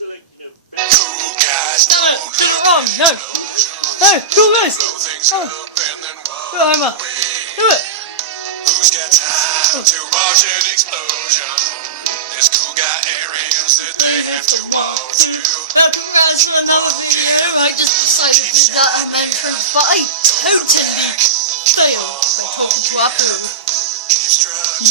Damn it! Did it wrong! No! No! Cool guys! Oh! Go Homer! Do it! Who's got time to watch an explosion? There's cool guy areas that they have to walk to. Welcome guys to another video. I just decided to do that entrance, but I totally failed by talking to Apu.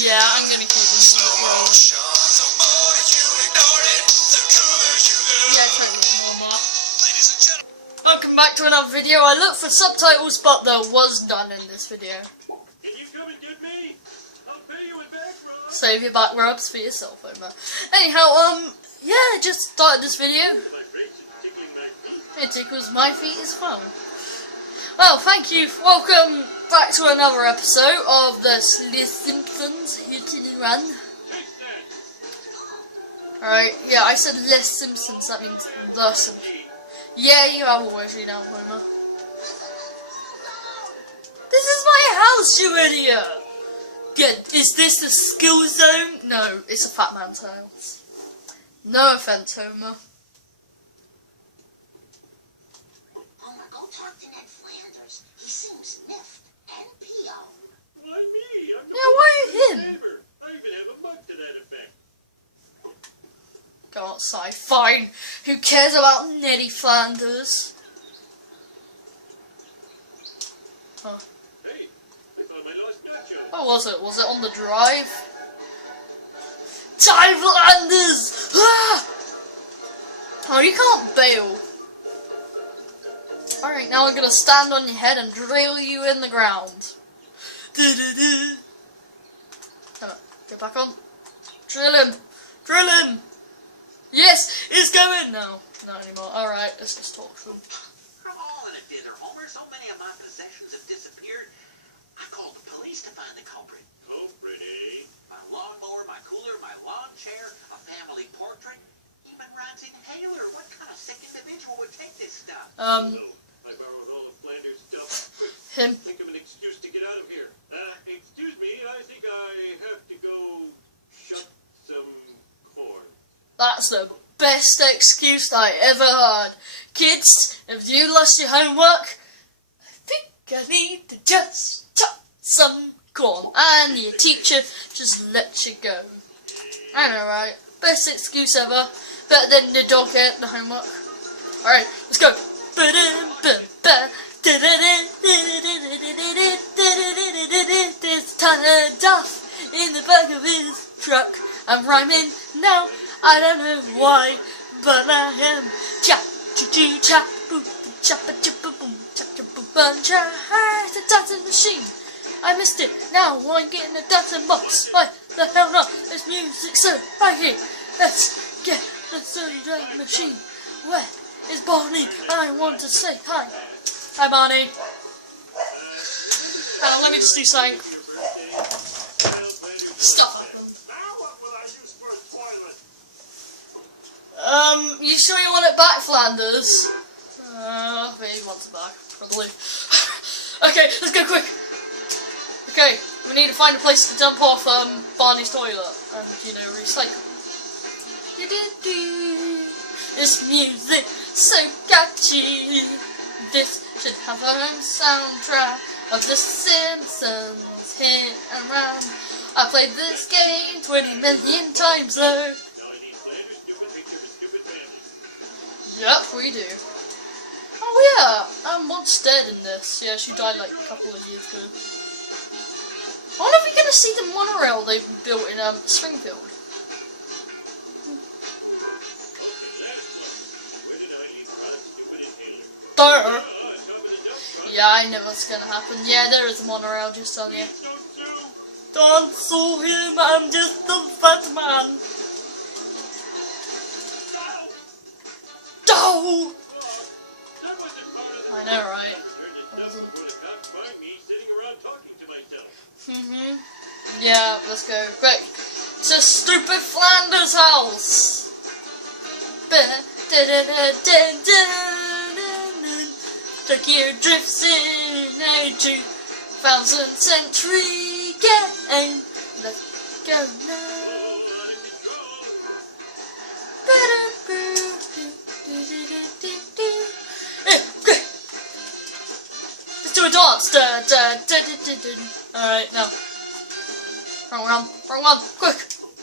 Yeah, I'm gonna keep it. Slow motion. The more you ignore it, the cooler you look. Yeah, totally normal. Ladies and gentlemen. Welcome back to another video. I looked for subtitles, but there was none in this video. Can you come and get me? I'll pay you in back rubs. Save your back rubs for yourself, Homer. Anyhow, yeah, just started this video. My brace is tickling my feet. It tickles my feet as well. Well, thank you. Welcome back to another episode of the Simpsons Hit and Run. Take that. Alright, yeah, I said Les Simpsons, that means the Simpsons. Yeah, you have always read out, Homer. This is my house, you idiot! Good. Is this the skill zone? No, it's a fat man's house. No offense, Homer. Homer, go talk to Ned Flanders. He seems miffed and P.O. Why me? I'm Yeah, why him? neighbor. I even have a mug to that effect. Go outside. Fine. Who cares about Neddy Flanders? Huh. Hey, I found my lost nacho. What was it? Was it on the drive? Die, Flanders! Ah! Oh, you can't bail. Alright, now I'm gonna stand on your head and drill you in the ground. Du-du-du. Come on, get back on. Drill him! Drill him! Yes, it's going! No, not anymore. Alright, let's just talk to him. I'm all in a dither, Homer. So many of my possessions have disappeared. I called the police to find the culprit. Oh, pretty. My lawnmower, my cooler, my lawn chair, a family portrait, even Ron's inhaler. What kind of sick individual would take this stuff? So, I borrowed all of Flanders' stuff. Quick, Him. think of an excuse to get out of here. Excuse me, I think I have to go shut some corn. That's the best excuse I ever heard. Kids, if you lost your homework, I think I need to just chop some corn. And your teacher just lets you go. I know, right? Best excuse ever. Better than the dog getting the homework. Alright, let's go. There's a ton of duff in the back of his truck. I'm rhyming now. I don't know why, but I am. Cha choo choo cha boom choppa choppa boom cha cha boom bun cha. It's a dancing machine. I missed it. Now I'm getting a dancing box. Why the hell not? There's music, so right here. Let's get the soda machine. Where is Barney? I want to say hi. Hi, Barney. Let me just do something. Stop. You sure you want it back, Flanders? He wants it back, probably. Okay, let's go quick. Okay, we need to find a place to dump off Barney's toilet and, you know, recycle. This music so catchy. This should have our own soundtrack of the Simpsons Hit and Run. I played this game 20 million times though. Yep, we do. Oh yeah, Mod's dead in this. Yeah, she died like a couple of years ago. I wonder if we're gonna see the monorail they've built in Springfield. Duh. Yeah, I know what's gonna happen. Yeah, there is a monorail just on here. Don't sue him, I'm just a fat man. Oh! I know, right? Yeah, let's go. Quick! To stupid Flanders' house! Tokyo drifts in a 2000th century game. Let's go now. a dance. Da, da, da, da, da, da. Alright, now. Wrong one, quick.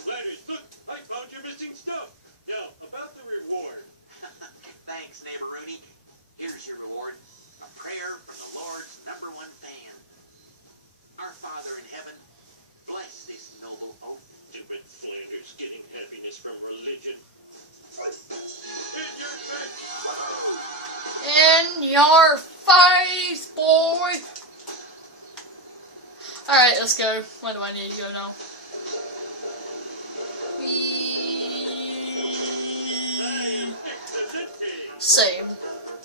Ladders, look, I found your missing stuff. Now, about the reward. Thanks, neighbor Rooney. Here's your reward. A prayer from the Lord's #1 fan. Our Father in heaven, bless this noble oath. Stupid Flanders getting happiness from religion. In your face! In your face, boy. Alright, let's go. Where do I need to go now? Same.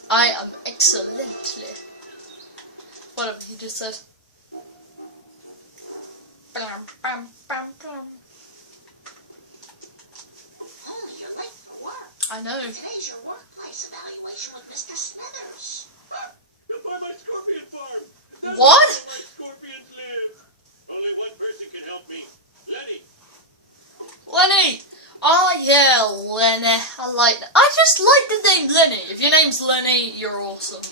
I am excellently. Whatever he just said. Blam, bam, bam, blam. Oh, you're late for work. I know. Today's your workplace evaluation with Mr. Smithers. You'll find my scorpion farm. That's What? where my scorpions live. Only one person can help me. Lenny. Lenny! Oh yeah, Lenny. I like that. I just like the name Lenny. If your name's Lenny, you're awesome.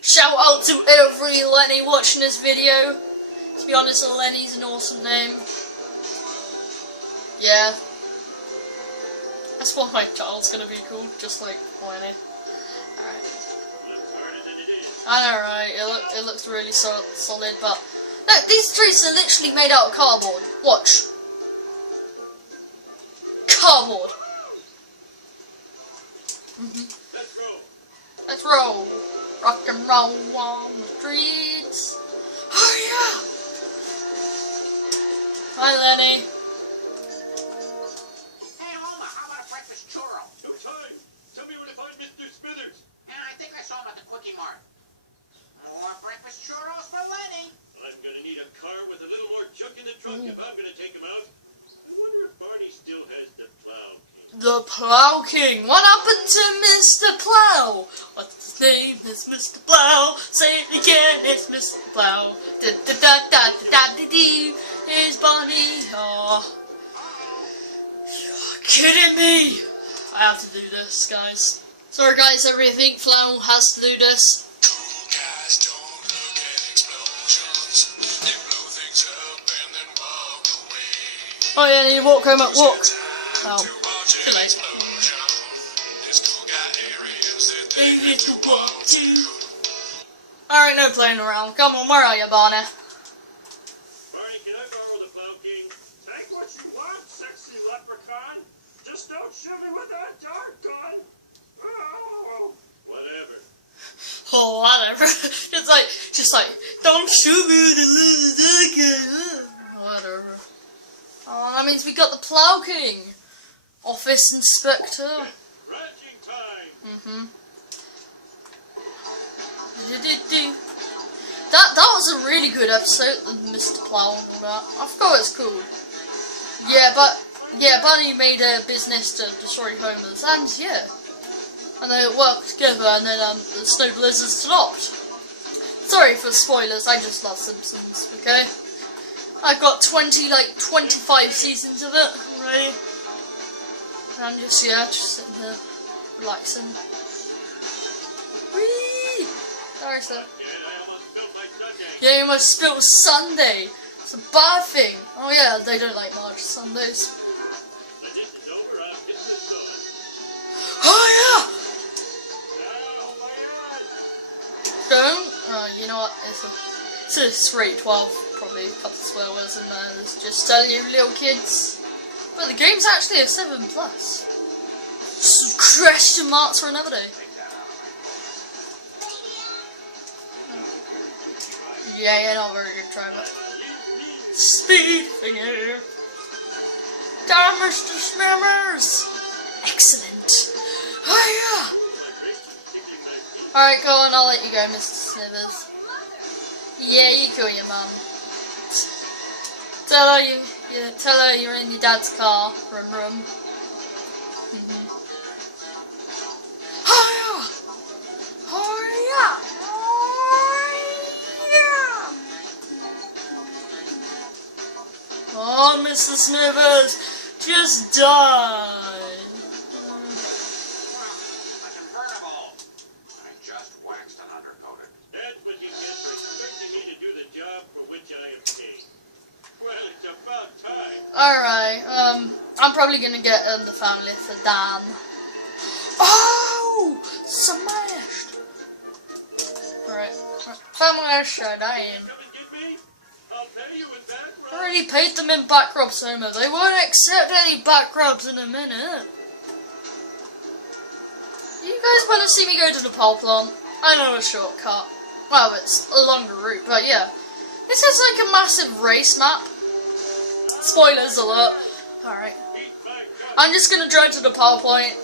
Shout out to every Lenny watching this video. To be honest, Lenny's an awesome name. Yeah. That's what my child's gonna be called, just like Lenny. Alright. Looks harder than it is. I know, right? It looks really solid, but... Look, these trees are literally made out of cardboard. Watch. Cardboard. Let's go. Let's roll. Rock and roll on the streets. Oh yeah! Hi Lenny. Hey, Homer, how about a breakfast churro? No time. Tell me where to find Mr. Smithers. And I think I saw him at the Quickie Mart. More breakfast churros for Lenny. I'm gonna need a car with a little more junk in the trunk if I'm gonna take him out. I wonder if Barney still has the plow king. The Plow King. What happened to Mr. Plow? What's his name? It's Mr. Plow. Say it again. It's Mr. Plow. Da da da da da da dee. It's Barney. Oh. You're kidding me. I have to do this, guys. Sorry, guys. I really think Plow has to do this. Cool guys don't look at explosions. They blow things up and then walk away. Oh yeah, you walk home at walk. Time Oh. to watch Too an late. explosion. There's cool guy areas that they get to walk to. Alright, no playing around. Come on, where are you, Barney? Barney, can I borrow the plow king? Take what you want, sexy leprechaun. Just don't shoot me with that dart gun. Oh. Whatever. Oh, whatever. just like, don't shoot me with a little gun. Whatever. Oh, that means we got the Plow King. Office Inspector. Ranching time. That was a really good episode with Mr. Plow and all that. I forgot what it's called. Yeah, Bunny made a business to destroy Homer's, and yeah. And they worked together, and then the snow blizzard stopped. Sorry for spoilers, I just love Simpsons, okay? I've got 25 seasons of it already. And I'm just sitting here, relaxing. Whee! Sorry, sir. Yeah, I almost spilled my Sunday. Yeah, you must spill Sunday. It's a bad thing. Oh yeah, they don't like March Sundays. When this is over, I'll get this on. Oh yeah! Oh, my eyes. Don't. You know what? It's a straight 12, probably a couple of swear words in there. It's just telling you, little kids. But the game's actually a 7+. Question marks for another day. Yeah, not very good try, but speed finger. Down, Mr. Smithers. Excellent. Oh yeah. Alright, go on, I'll let you go, Mr. Smithers. Yeah, you kill your mum. Tell her you're in your dad's car. Rum rum. Oh yeah! Oh yeah! Oh, Mr. Smithers, just die. A convertible. I just waxed and undercoated. That's what you get for I'm probably gonna get the family sedan. Oh! Smashed! Alright. Family sedan. Come and get me. I'll pay you in back I rub. already paid them in back rubs, Homer. They won't accept any back rubs in a minute. You guys want to see me go to the power plant? I know a shortcut. Well, it's a longer route, but yeah. This is like a massive race map. Spoilers alert. Alright. Eat my gut. I'm just gonna drive to the power point.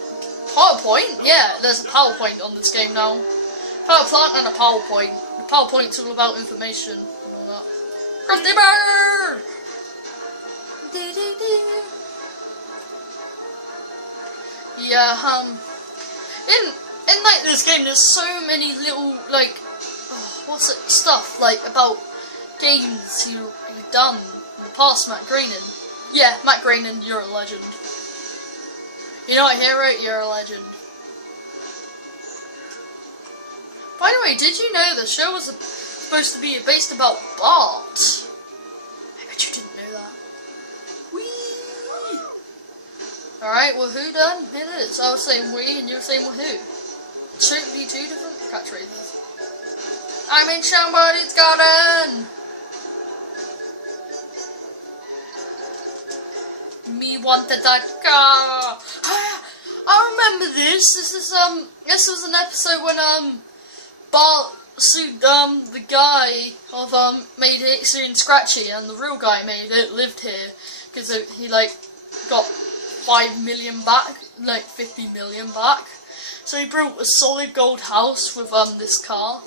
Power point? Yeah, there's a power point on this game now. Power plant and a power point. The power point's all about information and all that. Crafty bird! Yeah, in like this game, there's so many little like, what's it, stuff like about games you've done in the past, Matt Groening. Yeah, Matt Groening, you're a legend. You're not a hero, you're a legend. By the way, did you know the show was supposed to be based about Bart? I bet you didn't know that. Whee! Alright, well who done? It is. I was saying we and you were saying who. Shouldn't be two different catchphrases. I'm in somebody's garden! Me wanted that car! I remember this. This was an episode when Bart sued the guy of made it soon Scratchy, and the real guy made it lived here because he like got 5 million back, like 50 million back. So he built a solid gold house with this car.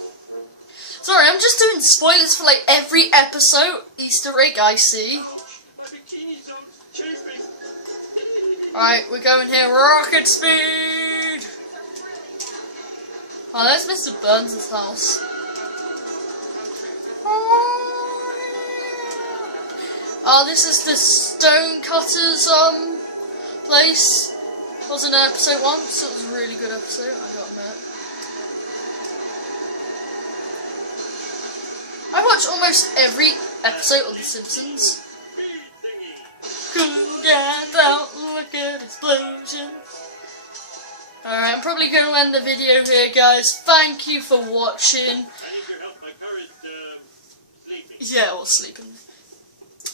Sorry, I'm just doing spoilers for like every episode Easter egg I see. My bikini zone's chafing. Alright, we're going here, rocket speed! Oh, there's Mr. Burns' house. Oh, this is the Stonecutter's place. Was in episode 1, so it was a really good episode, I gotta admit. I watch almost every episode of The Simpsons. Speed thingy. Cool down, don't look at explosions. Alright, I'm probably going to end the video here, guys. Thank you for watching. I need your help. My car is sleeping. Yeah, or sleeping.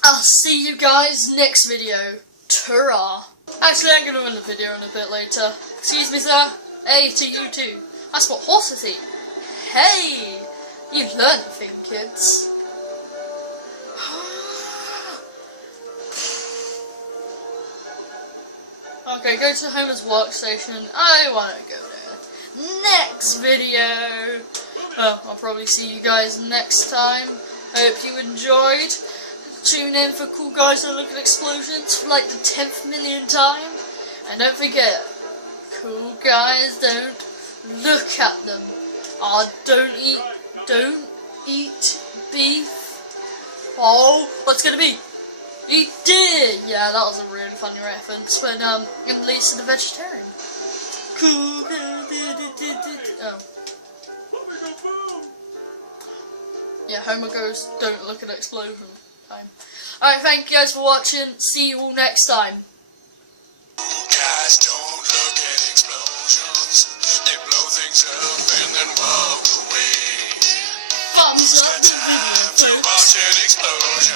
I'll see you guys next video. Ta-ra. Actually, I'm going to end the video in a bit later. Excuse me, sir. Hey, to you too. That's what horses eat. Hey! You've learned a thing, kids. Okay, go to Homer's workstation. I want to go there. Next video. Oh, I'll probably see you guys next time. I hope you enjoyed. Tune in for Cool Guys Don't Look at Explosions for like the 10th million time. And don't forget, cool guys don't look at them. Don't eat beef. Oh, what's gonna be? Eat deer! Yeah, that was a really funny reference, but and Lisa the vegetarian. Cool girl, oh. Yeah, Homer goes, don't look at explosion time. Alright, thank you guys for watching. See you all next time. Guys don't look at explosions. They blow things up and then walk away. Thumbs Who's up. got time to watch an explosion?